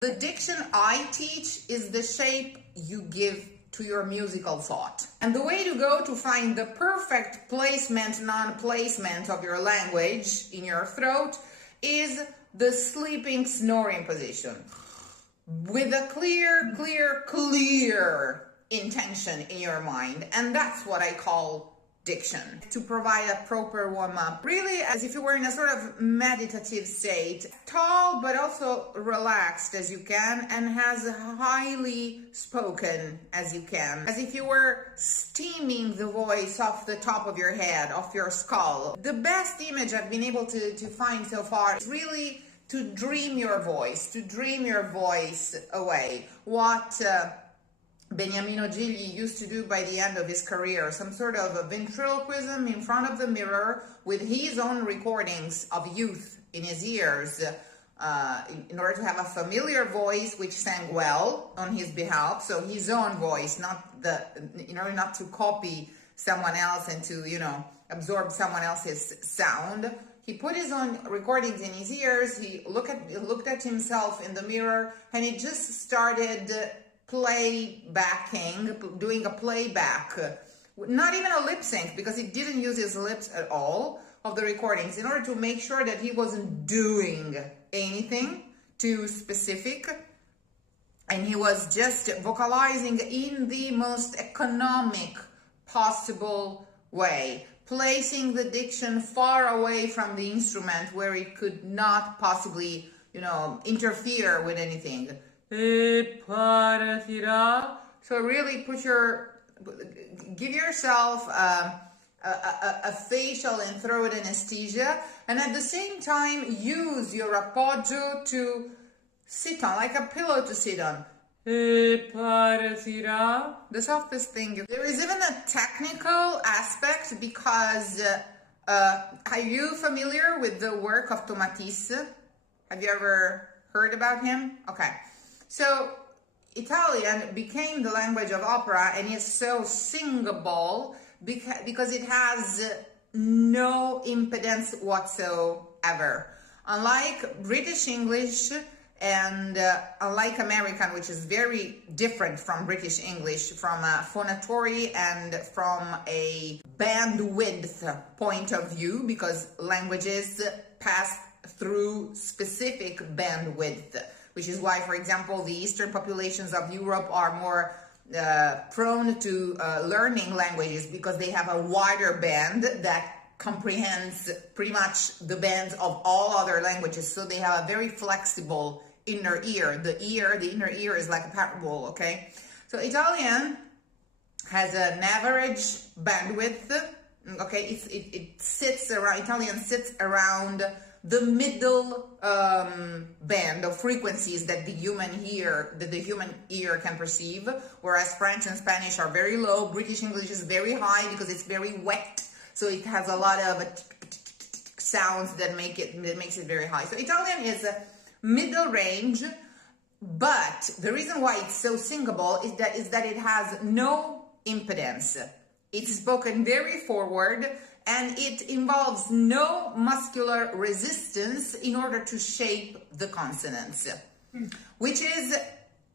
The diction I teach is the shape you give to your musical thought. And the way to go to find the perfect placement, non-placement of your language in your throat is the sleeping, snoring position. With a clear intention in your mind. And that's what I call diction, to provide a proper warm-up, really as if you were in a sort of meditative state, tall but also relaxed as you can, and as highly spoken as you can, as if you were steaming the voice off the top of your head, off your skull. The best image I've been able to find so far is really to dream your voice away. What Beniamino Gigli used to do by the end of his career, some sort of a ventriloquism in front of the mirror with his own recordings of youth in his ears, in order to have a familiar voice which sang well on his behalf. So his own voice, in order not to copy someone else and to, absorb someone else's sound. He put his own recordings in his ears. He looked at himself in the mirror, and he just started doing a playback, not even a lip sync, because he didn't use his lips at all of the recordings, in order to make sure that he wasn't doing anything too specific, and he was just vocalizing in the most economic possible way, placing the diction far away from the instrument where it could not possibly, interfere with anything. So really give yourself a facial and throat anesthesia, and at the same time use your appoggio to sit on, like a pillow to sit on. The softest thing. There is even a technical aspect, because are you familiar with the work of Tomatisse? Have you ever heard about him? Okay. So Italian became the language of opera, and is so singable because it has no impedance whatsoever. Unlike British English and unlike American, which is very different from British English from a phonatory and from a bandwidth point of view, because languages pass through specific bandwidth, which is why, for example, the Eastern populations of Europe are more prone to learning languages, because they have a wider band that comprehends pretty much the bands of all other languages. So they have a very flexible inner ear. The inner ear is like a parabole, okay? So Italian has an average bandwidth, okay? It sits around, Italian sits around the middle band of frequencies that the human ear can perceive, whereas French and Spanish are very low. British English is very high because it's very wet, so it has a lot of sounds that makes it very high. So Italian is a middle range, but the reason why it's so singable is that it has no impedance. It's spoken very forward, and it involves no muscular resistance in order to shape the consonants, which is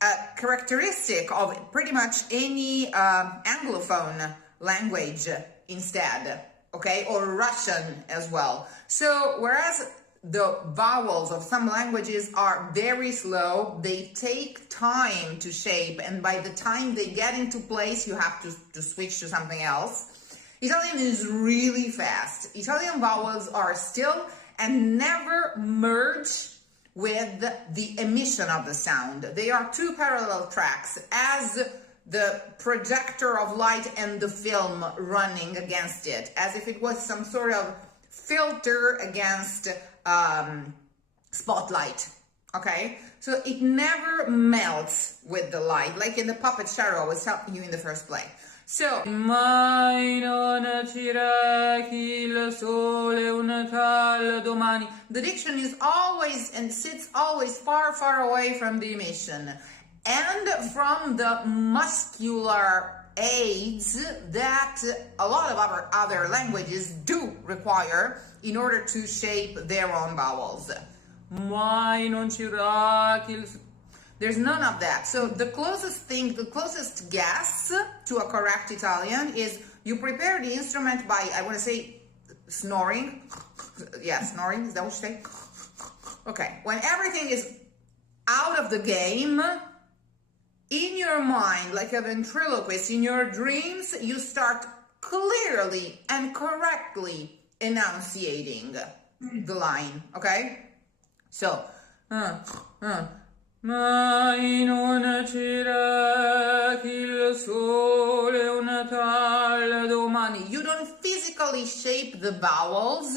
a characteristic of pretty much any Anglophone language instead, okay, or Russian as well. So whereas the vowels of some languages are very slow, they take time to shape, and by the time they get into place, you have to switch to something else. Italian is really fast. Italian vowels are still and never merge with the emission of the sound. They are two parallel tracks, as the projector of light and the film running against it, as if it was some sort of filter against spotlight, okay? So it never melts with the light, like in the puppet show I was telling you in the first play. So, mai non ci rechi il sole un tal domani. The diction is always and sits always far, far away from the emission and from the muscular aids that a lot of other languages do require in order to shape their own vowels. Mai non ci rechi il... There's none of that. So the closest guess to a correct Italian is you prepare the instrument by, I want to say, snoring. Yeah, snoring, is that what you say? Okay, when everything is out of the game, in your mind, like a ventriloquist, in your dreams, you start clearly and correctly enunciating the line, okay? So, mai non c'era chi il sole una tal domani. You don't physically shape the vowels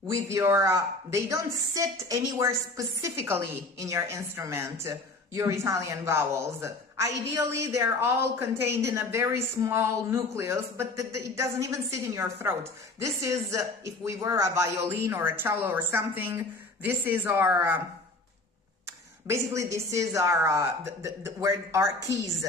with your, they don't sit anywhere specifically in your instrument, your Italian vowels. Ideally, they're all contained in a very small nucleus, but it doesn't even sit in your throat. This is, if we were a violin or a cello or something, this is our, basically this is our, where our keys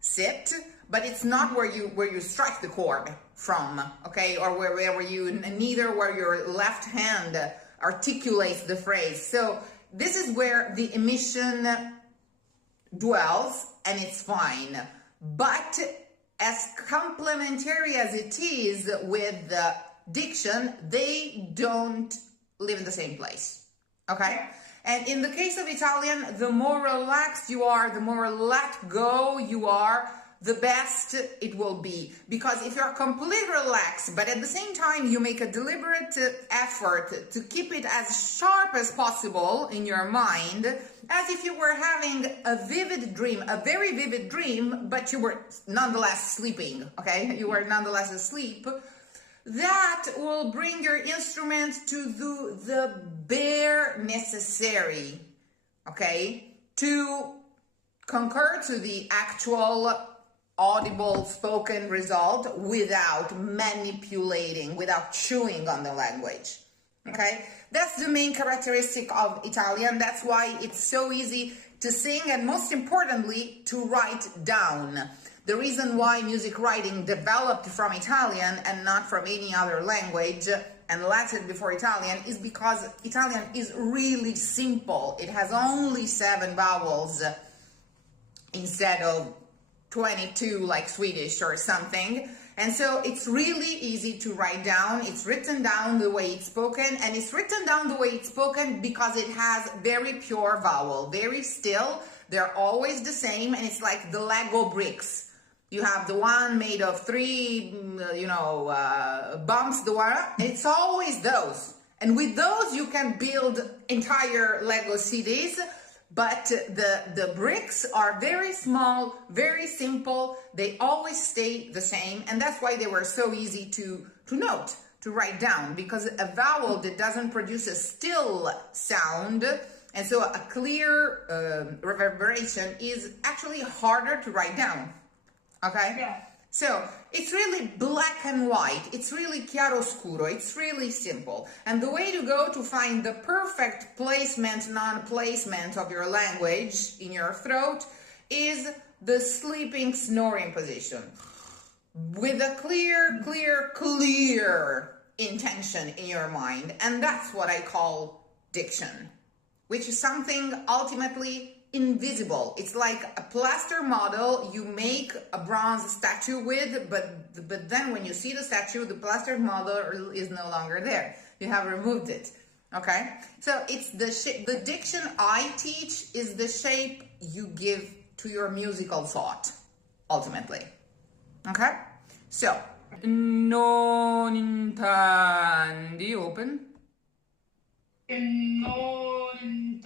sit, but it's not where you strike the chord from, okay, or where you, neither where your left hand articulates the phrase. So this is where the emission dwells, and it's fine. But as complementary as it is with the diction, they don't live in the same place, okay? And in the case of Italian, the more relaxed you are, the more let go you are, the best it will be. Because if you're completely relaxed, but at the same time you make a deliberate effort to keep it as sharp as possible in your mind, as if you were having a vivid dream, a very vivid dream, but you were nonetheless sleeping, okay? You were nonetheless asleep. That will bring your instrument to do the bare necessary, okay, to concur to the actual audible spoken result without manipulating, without chewing on the language, okay? That's the main characteristic of Italian. That's why it's so easy to sing, and most importantly, to write down. The reason why music writing developed from Italian and not from any other language and Latin before Italian is because Italian is really simple. It has only 7 vowels instead of 22 like Swedish or something. And so it's really easy to write down. It's written down the way it's spoken, and it's written down the way it's spoken because it has very pure vowel, very still. They're always the same, and it's like the Lego bricks. You have the one made of 3, bumps, it's always those. And with those, you can build entire Lego cities, but the bricks are very small, very simple. They always stay the same. And that's why they were so easy to note, to write down, because a vowel that doesn't produce a still sound, and so a clear reverberation, is actually harder to write down. Okay? Yeah. So it's really black and white. It's really chiaroscuro. It's really simple. And the way to go to find the perfect placement, non-placement of your language in your throat is the sleeping, snoring position. With a clear intention in your mind. And that's what I call diction, which is something ultimately invisible. It's like a plaster model you make a bronze statue with, but then when you see the statue, the plaster model is no longer there. You have removed it. Okay? So it's the shape. The diction I teach is the shape you give to your musical thought, ultimately. Okay? So, non intendi, open. Non